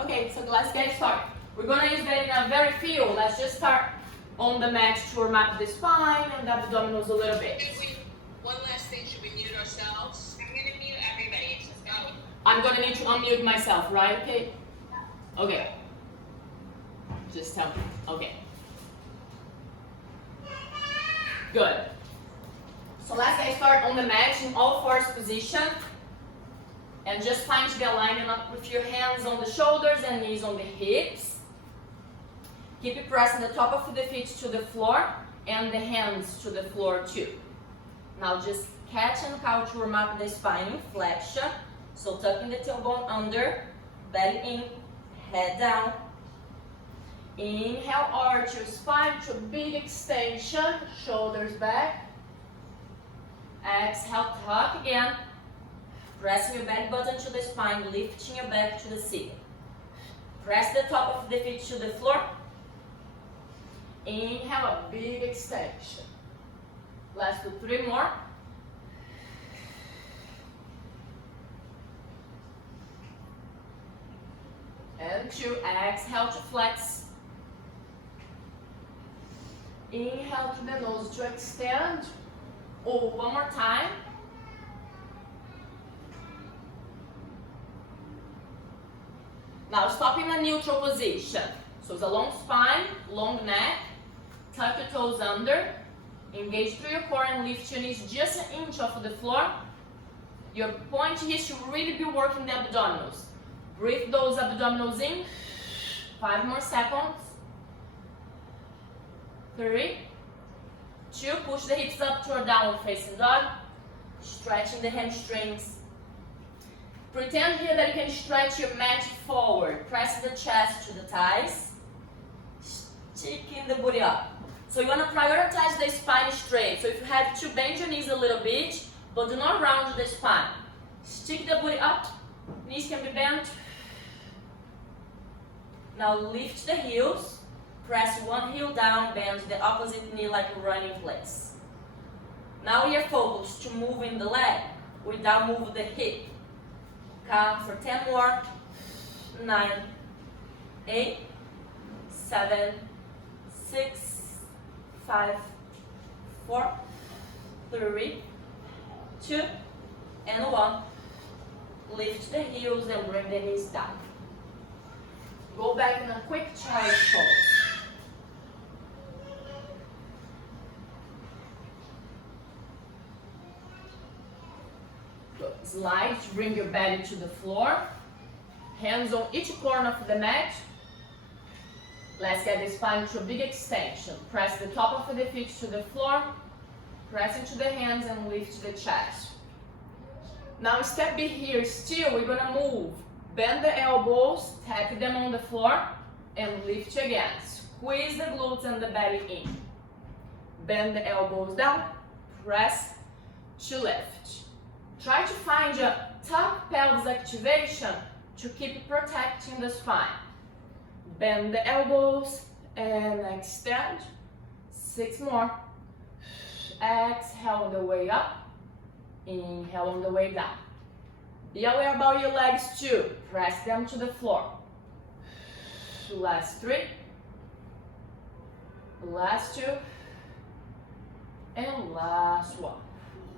Okay, so let's get started. We're gonna use that in a very few. Let's just start on the mat to warm up the spine and the abdominals a little bit. One last thing, should we mute ourselves? I'm gonna mute everybody, it's just go. I'm gonna need to unmute myself, right? Okay? Okay. Just tell me. Okay. Good. So let's get started on the mat in all fours position. And just find the alignment up with your hands on the shoulders and knees on the hips. Keep pressing the top of the feet to the floor and the hands to the floor too. Now just catch and cow to warm up the spine in flexion. So tucking the tailbone under, belly in, head down. Inhale, arch your spine to big extension, shoulders back. Exhale, tuck again. Pressing your belly button to the spine, lifting your back to the ceiling. Press the top of the feet to the floor. Inhale, a big extension. Let's do 3 more. And 2, exhale to flex. Inhale to the nose to extend. Oh, one more time. Now stop in a neutral position. So it's a long spine, long neck. Tuck your toes under. Engage through your core and lift your knees just an inch off the floor. Your point here should really be working the abdominals. Breathe those abdominals in. 5 more seconds. 3, 2, push the hips up to a downward facing dog. Stretching the hamstrings. Pretend here that you can stretch your mat forward. Press the chest to the thighs. Sticking the booty up. So you want to prioritize the spine straight. So if you have to, bend your knees a little bit, but do not round the spine. Stick the booty up. Knees can be bent. Now lift the heels. Press one heel down, bend the opposite knee like a running place. Now we are focused to moving the leg without moving the hip. Count for 10 more. 9, 8, 7, 6, 5, 4, 3, 2, and 1. Lift the heels and bring the knees down. Go back in a quick child's pose. Slide to bring your belly to the floor. Hands on each corner of the mat. Let's get the spine to a big extension. Press the top of the feet to the floor. Press into the hands and lift the chest. Now step be here still. We're gonna move. Bend the elbows, tap them on the floor, and lift again. Squeeze the glutes and the belly in. Bend the elbows down. Press to lift. Try to find a tuck pelvis activation to keep protecting the spine. Bend the elbows and extend. 6 more. Exhale on the way up. Inhale on the way down. Be aware about your legs too. Press them to the floor. Last 3. Last 2. And last 1.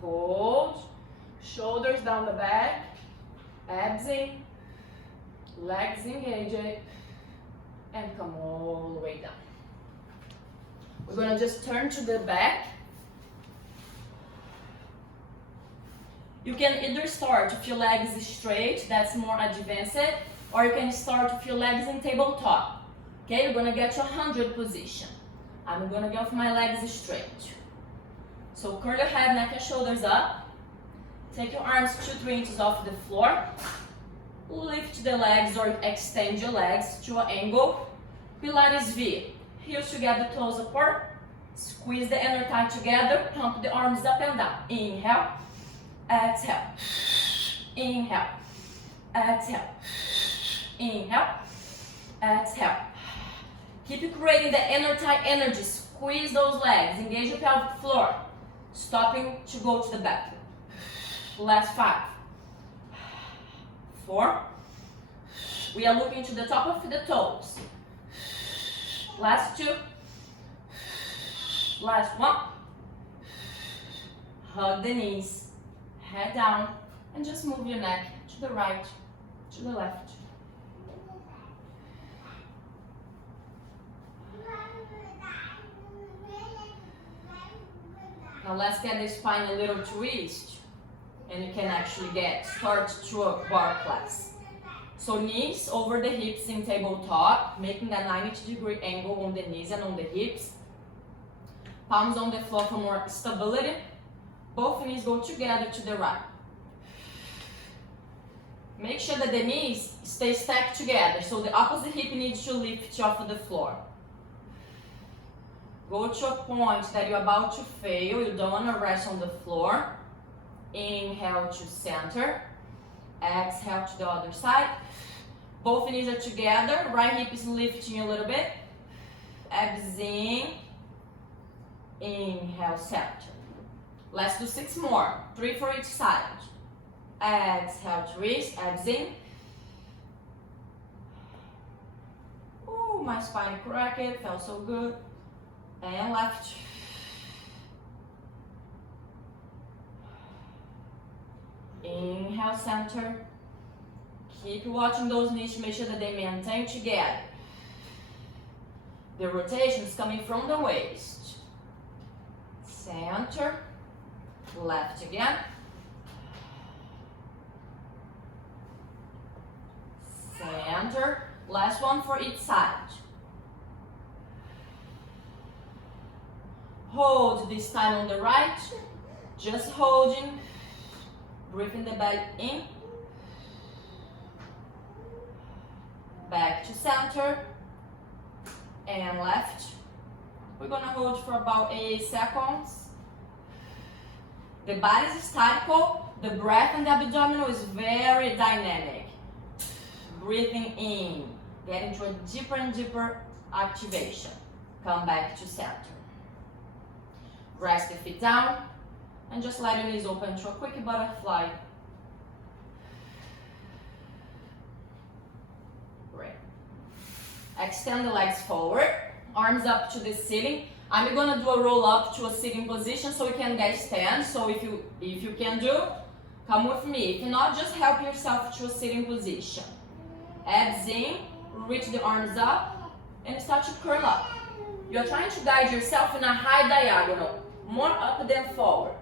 Hold. Shoulders down the back, abs in, legs engaged, and come all the way down. We're gonna just turn to the back. You can either start with your legs straight, that's more advanced, or you can start with your legs in tabletop. Okay, you're gonna get to 100 position. I'm gonna go with my legs straight. So curl your head, neck and shoulders up. Take your arms 2-3 inches off the floor. Lift the legs or extend your legs to an angle. Pilates V. Heels together, toes apart. Squeeze the inner thigh together. Pump the arms up and down. Inhale. Exhale. Inhale. Exhale. Inhale. Exhale. Keep creating the inner thigh energy. Squeeze those legs. Engage your pelvic floor. Stopping to go to the back. Last 5, 4, We are looking to the top of the toes. Last two. Last one. Hug the knees, head down, and just move your neck to the right, to the left. Now let's get the spine a little twist, and you can actually start to a barre class. So knees over the hips in tabletop, making a 90-degree angle on the knees and on the hips. Palms on the floor for more stability. Both knees go together to the right. Make sure that the knees stay stacked together, so the opposite hip needs to lift off of the floor. Go to a point that you're about to fail. You don't want to rest on the floor. Inhale to center. Exhale to the other side. Both knees are together. Right hip is lifting a little bit. Abs in. Inhale, center. Let's do 6 more. 3 for each side. Exhale, twist. Abs in. Ooh, my spine cracked. Felt so good. And left. Inhale, center. Keep watching those knees to make sure that they maintain together. The rotation is coming from the waist. Center. Left again. Center. Last one for each side. Hold this time on the right. Just holding. Breathing the belly in. Back to center. And left. We're gonna hold for about 8 seconds. The body is statical. The breath and the abdominal is very dynamic. Breathing in. Get into a deeper and deeper activation. Come back to center. Rest the feet down. And just let your knees open to a quick butterfly. Great. Extend the legs forward. Arms up to the ceiling. I'm gonna do a roll up to a sitting position so you can get stand. So if you can do, come with me. If not, just help yourself to a sitting position. Abs in, reach the arms up, and start to curl up. You're trying to guide yourself in a high diagonal, more up than forward.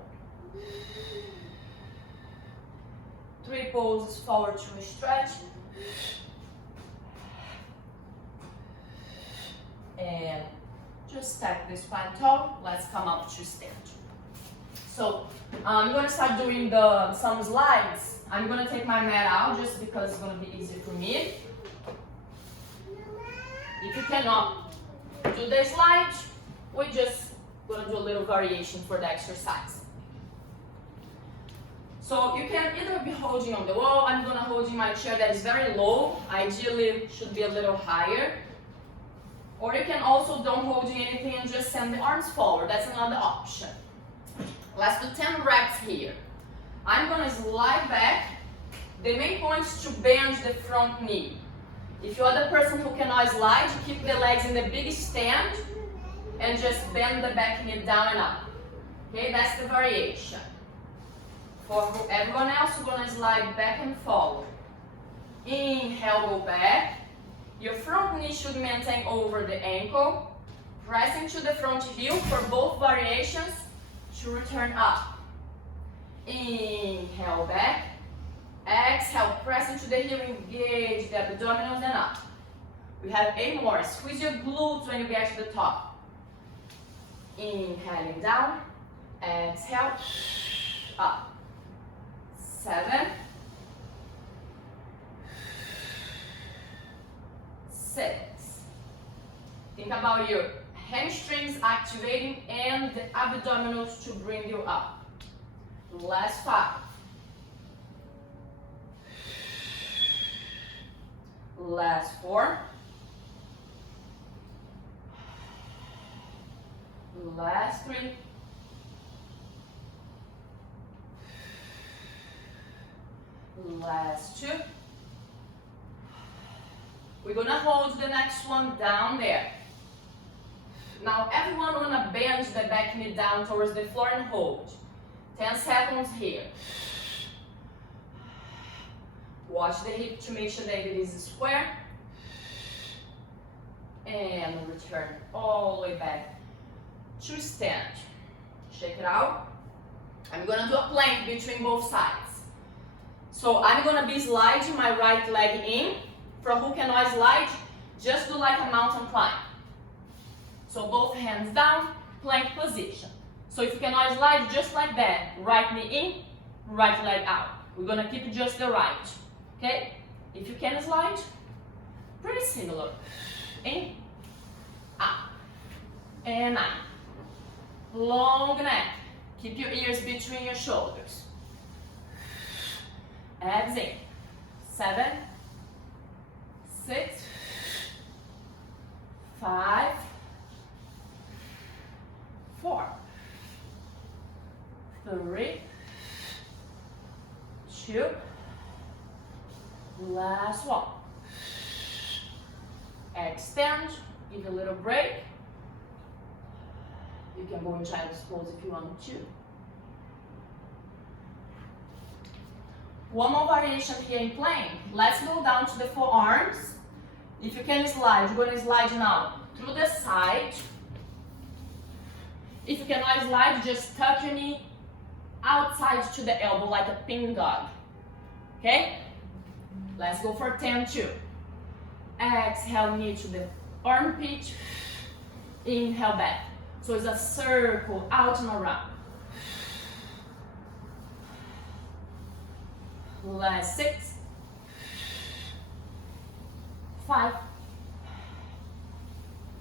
3 poses forward to stretch. And just stack the spine tall. Let's come up to stand. So I'm going to start doing some slides. I'm going to take my mat out just because it's going to be easy for me. If you cannot do the slide, we're just going to do a little variation for the exercise. So you can either be holding on the wall. I'm going to hold in my chair that is very low. Ideally, should be a little higher. Or you can also don't hold anything and just send the arms forward. That's another option. Let's do 10 reps here. I'm going to slide back. The main point is to bend the front knee. If you're the person who cannot slide, you keep the legs in the big stand and just bend the back knee down and up. Okay, that's the variation. For everyone else, we're going to slide back and forward. Inhale, go back. Your front knee should maintain over the ankle. Pressing to the front heel for both variations to return up. Inhale, back. Exhale, press into the heel, engage the abdominals and up. We have 8 more. Squeeze your glutes when you get to the top. Inhaling down. Exhale, up. 7, 6. Think about your hamstrings activating and the abdominals to bring you up. Last 5. Last 4. Last 3. Last 2. We're gonna hold the next one down there. Now everyone wanna bend the back knee down towards the floor and hold. 10 seconds here. Watch the hip to make sure that it is square. And return all the way back to stand. Shake it out. I'm gonna do a plank between both sides. So I'm gonna be sliding my right leg in. For who cannot slide, just do like a mountain climb. So both hands down, plank position. So if you cannot slide, just like that. Right knee in, right leg out. We're gonna keep just the right. Okay? If you can slide, pretty similar. In, up, and up. Long neck. Keep your ears between your shoulders. Abs in. 7, 6, 5, 4, 3, 2, last one. Extend, give a little break. You can go in child's pose if you want to. One more variation here in plank. Let's go down to the forearms. If you can slide, you're going to slide now through the side. If you cannot slide, just tuck your knee outside to the elbow like a pin dog. Okay? Let's go for 10 too. Exhale, knee to the armpit. Inhale back. So it's a circle out and around. Last 6, 5,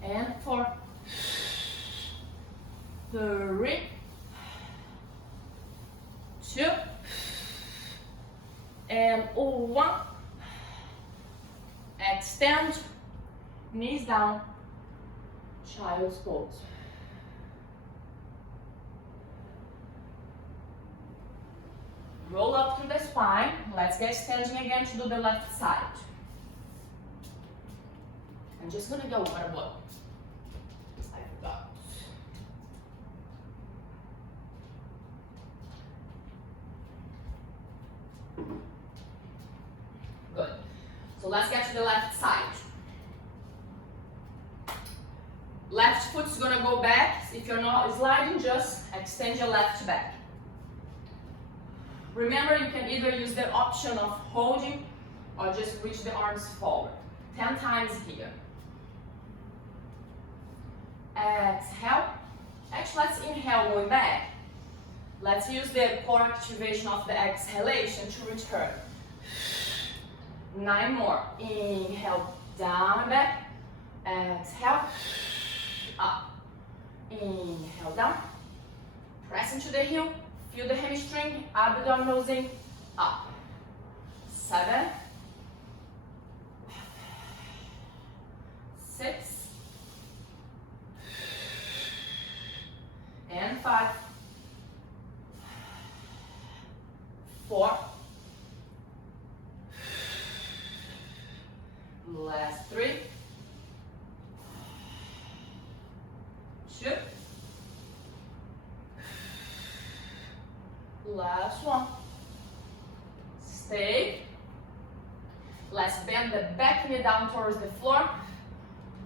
and 4, 3, 2, and 1. Extend, knees down, child's pose. Roll up through the spine. Let's get standing again to do the left side. I'm just gonna go water blow. I forgot. Good. So let's get to the left side. Left foot's gonna go back. If you're not sliding, just extend your left back. Remember, you can either use the option of holding or just reach the arms forward. 10 times here. Exhale. Actually, let's inhale going back. Let's use the core activation of the exhalation to return. 9 more. Inhale, down and back. Exhale, up. Inhale, down. Press into the heel. Feel the hamstring, abdominals in, up. 7, 6, and 5, 4, last 3, 2, last one. Stay. Let's bend the back knee down towards the floor.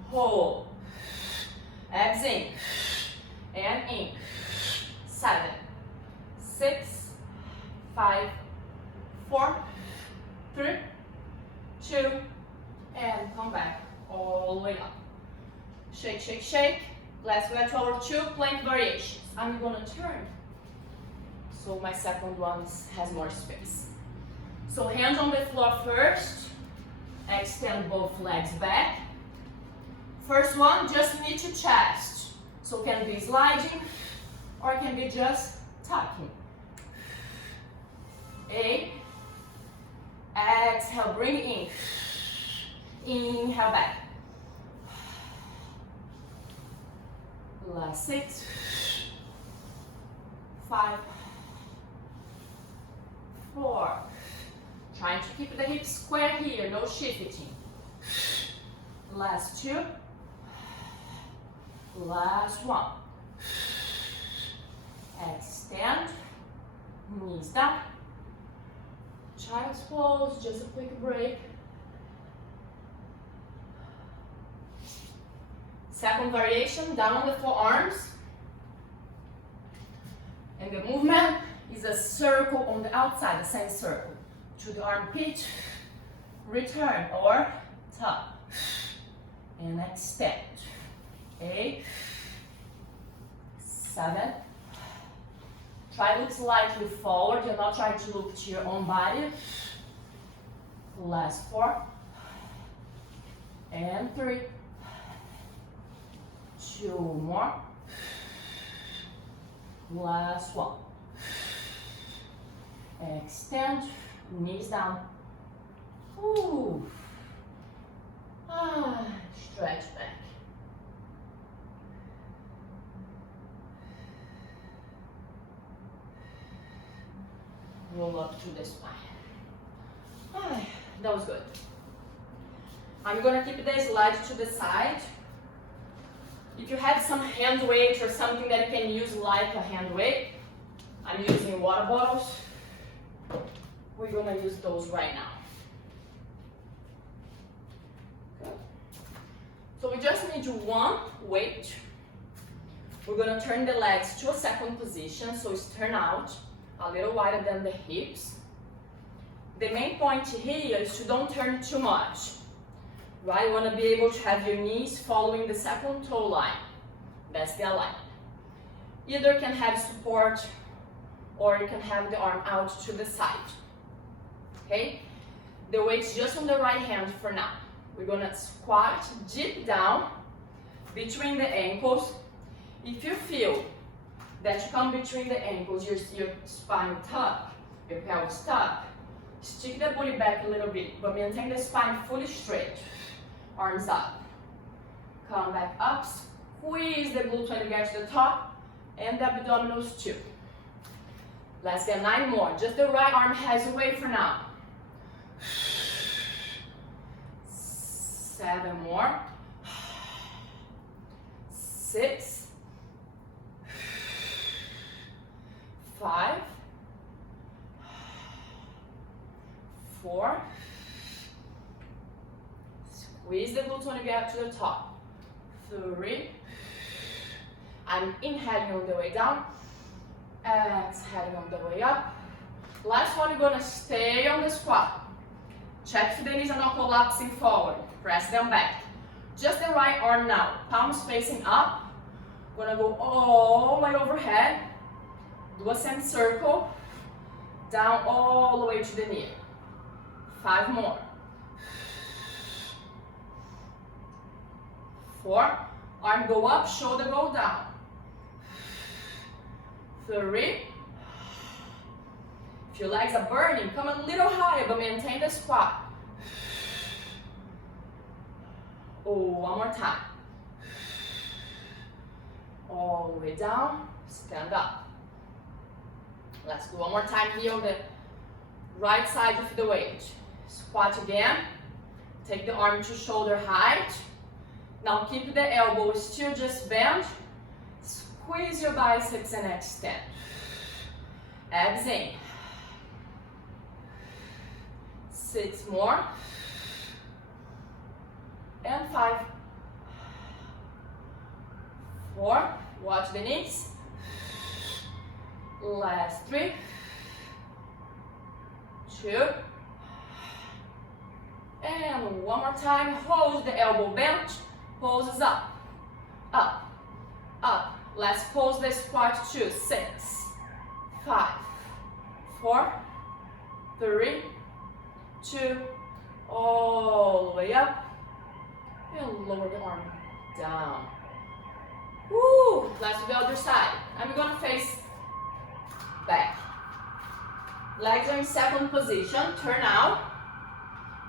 Hold. Abs in. And in. 7, 6, 5, 4, 3, 2, and come back all the way up. Shake, shake, shake. Let's get to our 2 plank variations. I'm gonna turn so my second one has more space. So hands on the floor first. Extend both legs back. First one, just knee to chest. So can be sliding or can be just tucking. 8. Exhale, bring in. Inhale back. Last 6, 5, 4. Trying to keep the hips square here, no shifting. Last two. Last one. Extend. Knees down. Child's pose, just a quick break. Second variation, down on the forearms. And the movement is a circle on the outside, the same circle. To the armpit, return or top. And extend. 8, 7. Try to look slightly forward. You're not trying to look to your own body. Last 4. And 3. 2 more. Last 1. Extend. Knees down. Ooh. Stretch back. Roll up to the spine. That was good. I'm gonna keep this leg to the side. If you have some hand weight or something that you can use like a hand weight, I'm using water bottles. We're gonna use those right now. Good. So we just need one weight. We're gonna turn the legs to a second position, so it's turn out a little wider than the hips. The main point here is to don't turn too much, right? You want to be able to have your knees following the second toe line. That's the alignment. Either can have support or you can have the arm out to the side. Okay? The weight's just on the right hand for now. We're gonna squat deep down between the ankles. If you feel that you come between the ankles, your spine tuck, your pelvis tuck, stick the body back a little bit, but maintain the spine fully straight. Arms up. Come back up, squeeze the glutes when you get to the top, and the abdominals too. Let's get 9 more. Just the right arm has away for now. 7 more. 6. 5. 4. Squeeze the glutes when you get to the top. 3. I'm inhaling on the way down. Exhaling on the way up. Last one, you're gonna stay on the squat. Check if the knees are not collapsing forward. Press them back. Just the right arm now. Palms facing up. Gonna go all the way overhead. Do a semicircle. Down all the way to the knee. 5 more. 4. Arm go up, shoulder go down. 3. If your legs are burning, come a little higher, but maintain the squat. One more time. All the way down, stand up. Let's do one more time here on the right side of the weight. Squat again. Take the arm to shoulder height. Now keep the elbow still, just bend. Squeeze your biceps and extend. Abs in. 6 more. And 5. 4. Watch the knees. Last 3. 2. And one more time. Hold the elbow bent. Poses up. Up. Up. Let's pose the squat to 6. 5. 4. 3. 2. All the way up. And lower the arm down. Woo! Let's do the other side. I'm gonna face back. Legs are in second position. Turn out.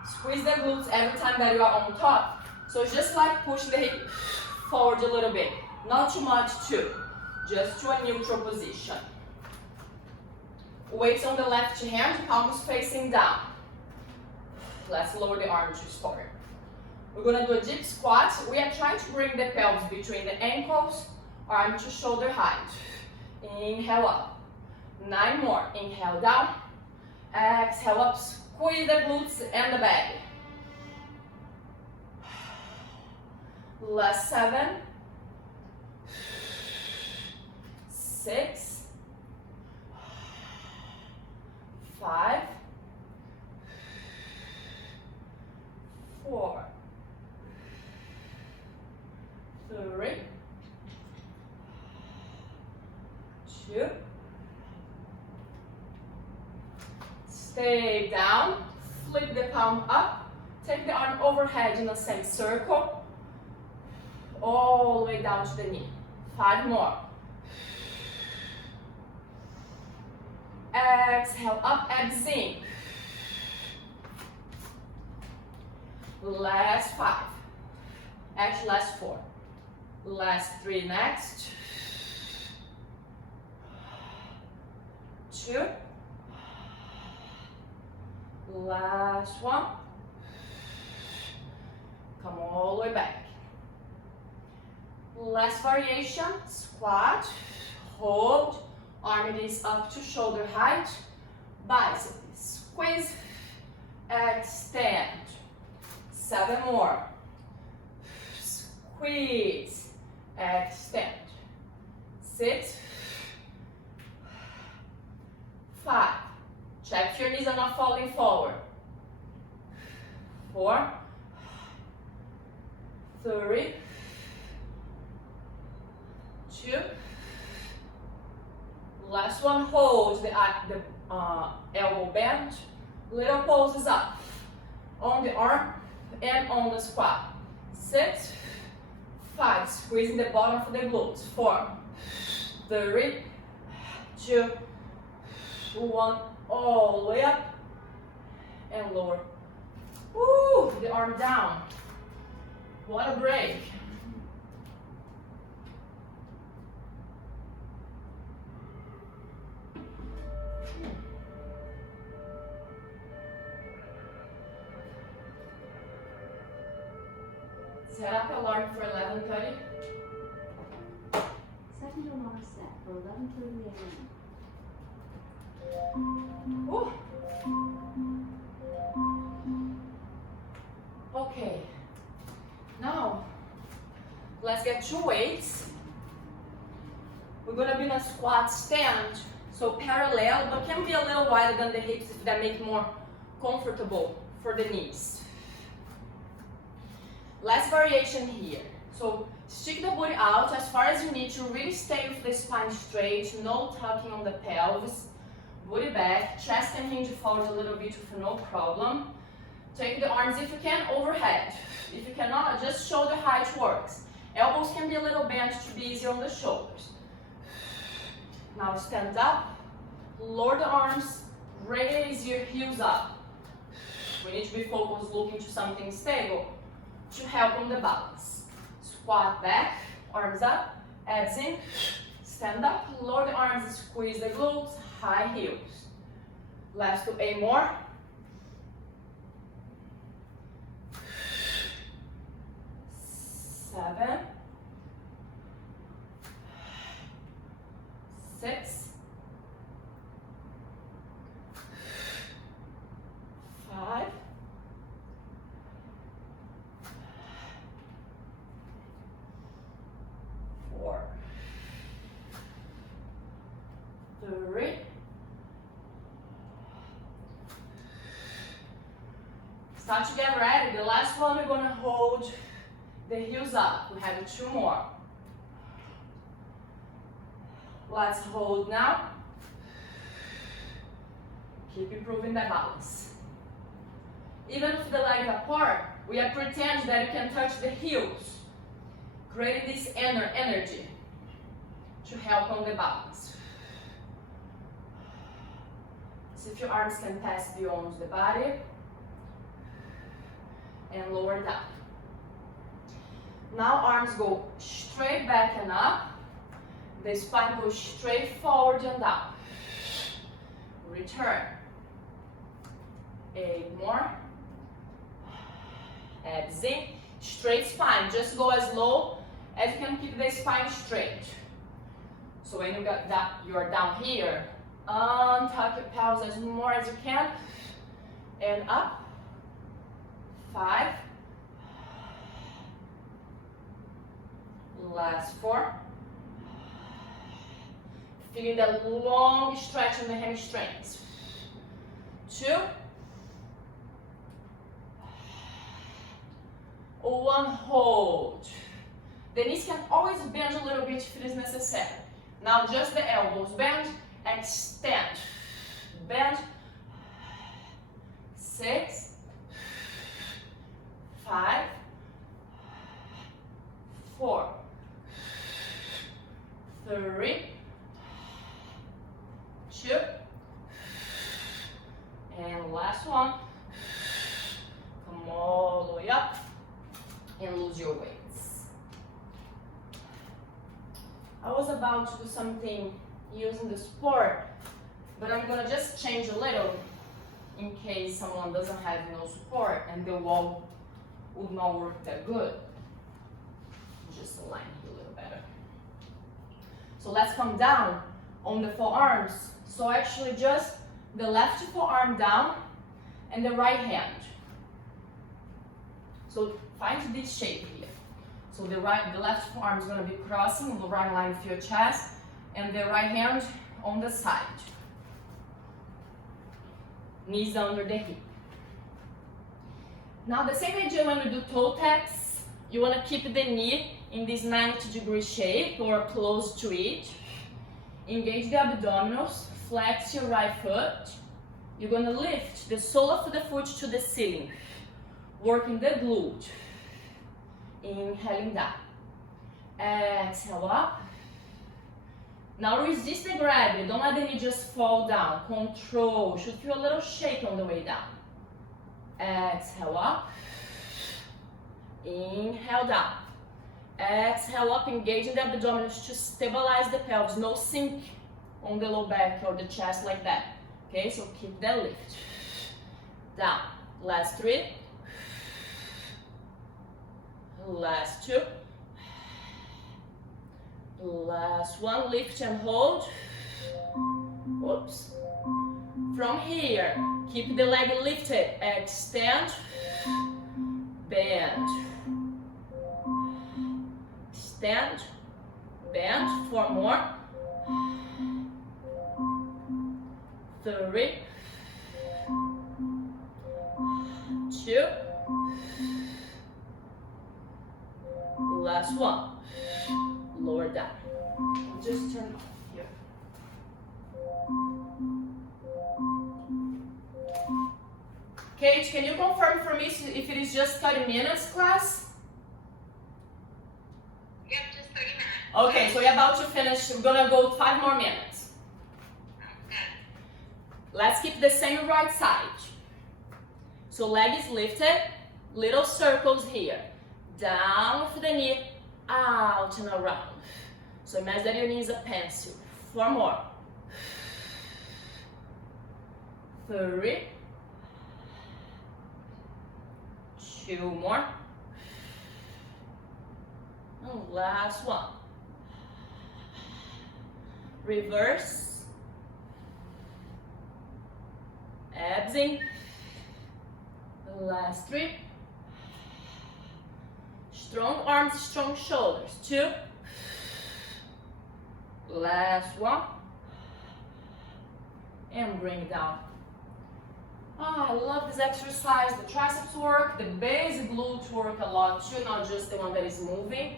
Squeeze the glutes every time that you are on top. So just like push the hip forward a little bit. Not too much too. Just to a neutral position. Weights on the left hand, palms facing down. Let's lower the arm to start. We're gonna do a deep squat. We are trying to bring the pelvis between the ankles, arm to shoulder height. Inhale up. 9 more. Inhale down. Exhale up. Squeeze the glutes and the belly. Last 7. 6. 5. 4. 3. 2. Stay down. Flip the palm up. Take the arm overhead in the same circle. All the way down to the knee. 5 more. Exhale up, abs in. Last 5. Actually, last 4. Last 3 next. 2. Last 1. Come all the way back. Last variation, squat, hold, arm is up to shoulder height, bicep, squeeze, extend. 7 more. Squeeze, extend. 6. 5. Check if your knees are not falling forward. 4. 3. 2. Last one, hold the elbow bent. Little pulses up on the arm and on the squat. 6. 5. Squeezing the bottom of the glutes. 4. 3. 2. 1. All the way up and lower. Woo! The arm down. What a break. Set up alarm for 11:30. Second alarm set for 11:30 a.m. Ooh. Okay. Now, let's get 2 weights. We're gonna be in a squat stand, so parallel, but can be a little wider than the hips if that make more comfortable for the knees. Last variation here. So stick the booty out as far as you need to really stay with the spine straight, no tucking on the pelvis. Booty back, chest and hinge forward a little bit with no problem. Take the arms, if you can, overhead. If you cannot, just shoulder height works. Elbows can be a little bent to be easier on the shoulders. Now stand up, lower the arms, raise your heels up. We need to be focused looking to something stable to help on the balance. Squat back, arms up, abs in, stand up, lower the arms, squeeze the glutes, high heels. Last 8 more. 7. 6. 5. 4. 3. 2. Start to get ready. The last one, we're gonna hold the heels up. We have 2 more. Let's hold now. Keep improving the balance. Even with the legs apart, we are pretending that you can touch the heels, creating this inner energy to help on the balance. See if your arms can pass beyond the body and lower down. Now arms go straight back and up. The spine goes straight forward and down. Return. 8 more. Abs in. Straight spine, just go as low as you can, keep the spine straight. So when you got that, you're down here, untuck your pelvis as more as you can, and up. 5. Last 4. Feeling that long stretch in the hamstrings. 2. 1, hold. The knees can always bend a little bit if it is necessary. Now just the elbows bend, extend, bend. 6, 5, 4, 3, 2, and last one. Come all the way up and lose your weights. I was about to do something using the support, but I'm gonna just change a little in case someone doesn't have no support and the wall would not work that good. Just align it a little better. So let's come down on the forearms. So actually just the left forearm down and the right hand. So find this shape here. So the left forearm is going to be crossing the right line with your chest, and the right hand on the side. Knees under the hip. Now the same idea when we do toe taps, you want to keep the knee in this 90-degree shape or close to it. Engage the abdominals, flex your right foot. You're going to lift the sole of the foot to the ceiling, working the glute. Inhaling down. Exhale up. Now resist the gravity. Don't let the knee just fall down. Control. Should feel a little shake on the way down. Exhale up. Inhale down. Exhale up, engaging the abdominals to stabilize the pelvis. No sink on the low back or the chest like that. Okay, so keep that lift. Down. Last 3. Last 2. Last 1. Lift and hold. Oops. From here, keep the leg lifted. Extend. Bend. Extend. Bend. 4 more. 3. 2. Last 1. Lower down. Just turn off here. Kate, can you confirm for me if it is just 30 minutes class? Yep, just 30 minutes. Okay, so we're about to finish. We're gonna go 5 more minutes. Okay. Let's keep the same right side. So leg is lifted, little circles here. Down with the knee, out and around. So imagine that your knee is a pencil. 4 more. 3. 2 more. And last 1. Reverse. Abs in. Last 3. Strong arms, strong shoulders. 2. Last 1. And bring it down. Oh, I love this exercise. The triceps work, the base glutes work a lot too, not just the one that is moving.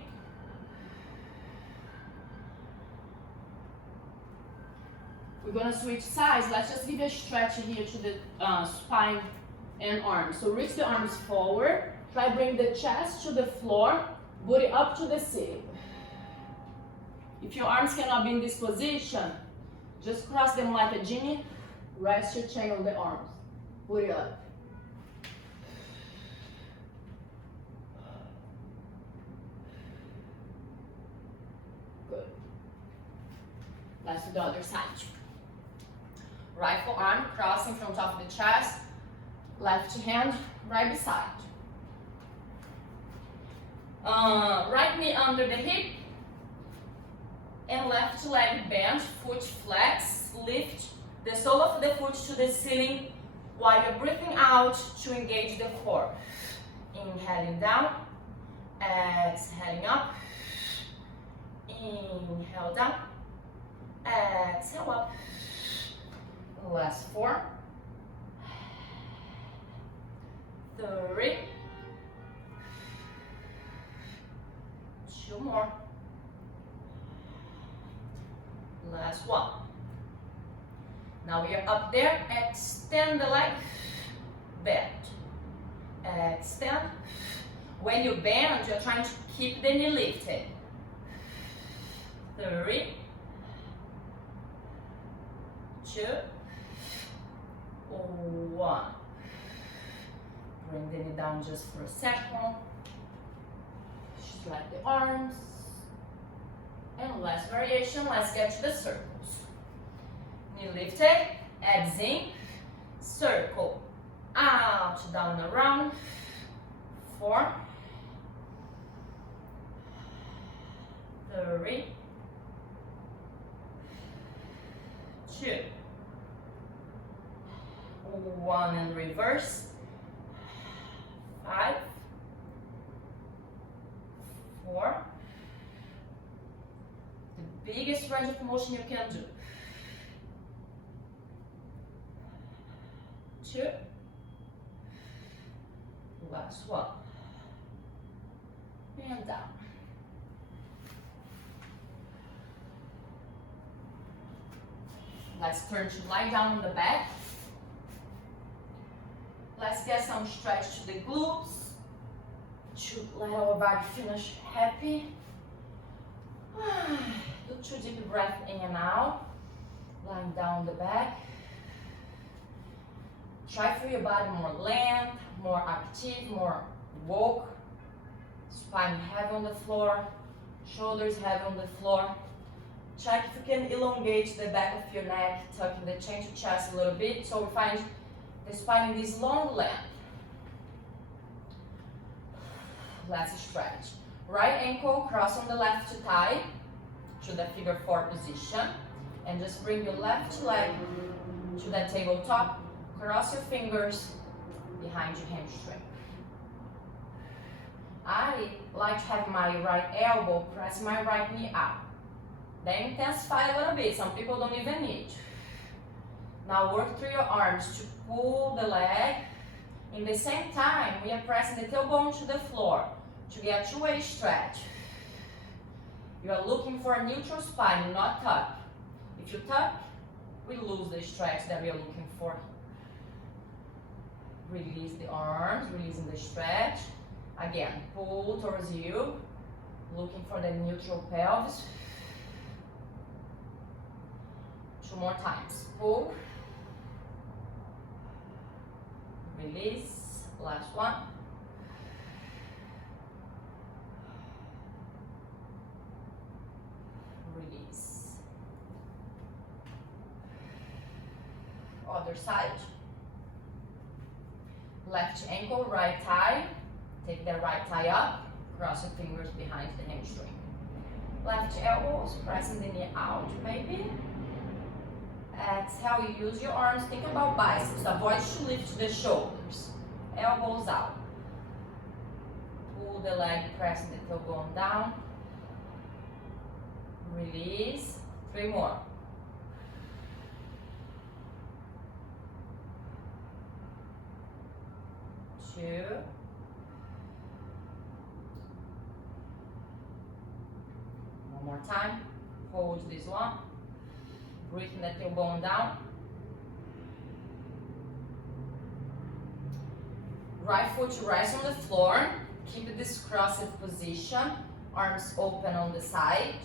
We're gonna switch sides. Let's just give a stretch here to the spine and arms. So reach the arms forward. Try bring the chest to the floor, booty up to the ceiling. If your arms cannot be in this position, just cross them like a genie. Rest your chin on the arms. Booty up. Good. Let's do the other side. Right forearm cross in front of the chest. Left hand right beside. Right knee under the hip and left leg bent, foot flex, lift the sole of the foot to the ceiling while you're breathing out to engage the core. Inhaling down, exhaling up, inhale down, exhale up. Last 4, 3, 2 more. Last 1. Now we are up there, extend the leg, bend, extend. When you bend, you're trying to keep the knee lifted. 3, 2, 1. Bring the knee down just for a second. Strike the arms. And last variation, let's get to the circles. Knee lifted, abs in, circle, out, down, around. 4, 3, 2, 1, and reverse. 5, 4. The biggest range of motion you can do. 2. Last 1. And down. Let's turn to lie down on the back. Let's get some stretch to the glutes to let our body finish happy. Do 2 deep breaths in and out. Lying down on the back. Try for your body more length, more active, more woke. Spine heavy on the floor, shoulders heavy on the floor. Check if you can elongate the back of your neck, tucking the chin to chest a little bit, so we find the spine in this long length. Let's stretch. Right ankle cross on the left thigh to the figure 4 position, and just bring your left leg to that tabletop. Cross your fingers behind your hamstring. I like to have my right elbow press my right knee up. Then intensify a little bit. Some people don't even need. Now work through your arms to pull the leg. In the same time, we are pressing the tailbone to the floor to get two-way stretch. You are looking for a neutral spine, not tuck. If you tuck, we lose the stretch that we are looking for. Release the arms, releasing the stretch. Again, pull towards you, looking for the neutral pelvis. 2 more times. Pull. Release. Last 1. Release. Other side. Left ankle, right thigh. Take the right thigh up. Cross your fingers behind the hamstring. Left elbows, pressing the knee out, maybe. Exhale, you use your arms. Think about biceps. Avoid to lift the shoulders. Elbows out. Pull the leg, pressing the tailbone down. Release. 3 more. 2. One more time. Hold this one. Breathing the tailbone down. Right foot to rest on the floor. Keep this crossed position. Arms open on the side.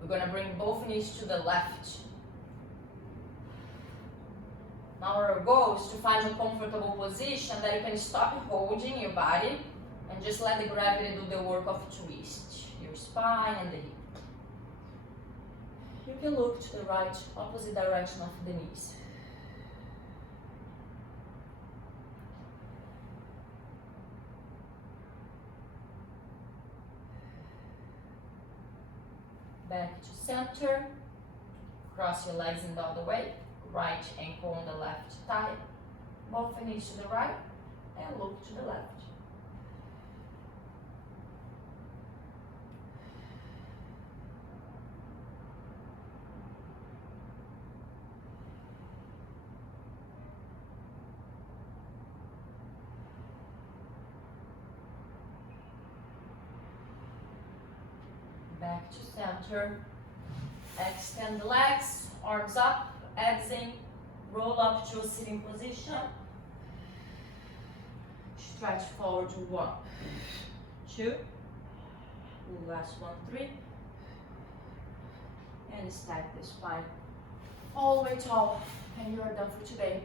We're going to bring both knees to the left. Now our goal is to find a comfortable position that you can stop holding your body and just let the gravity do the work of twist your spine and the hip. You can look to the right, opposite direction of the knees. Back to center. Cross your legs in the other way. Right ankle on the left thigh. Both knees to the right and look to the left. Back to center. Extend the legs, arms up, exhale, roll up to a sitting position. Stretch forward to 1, 2, last one, 3. And stack the spine all the way tall. And you're done for today.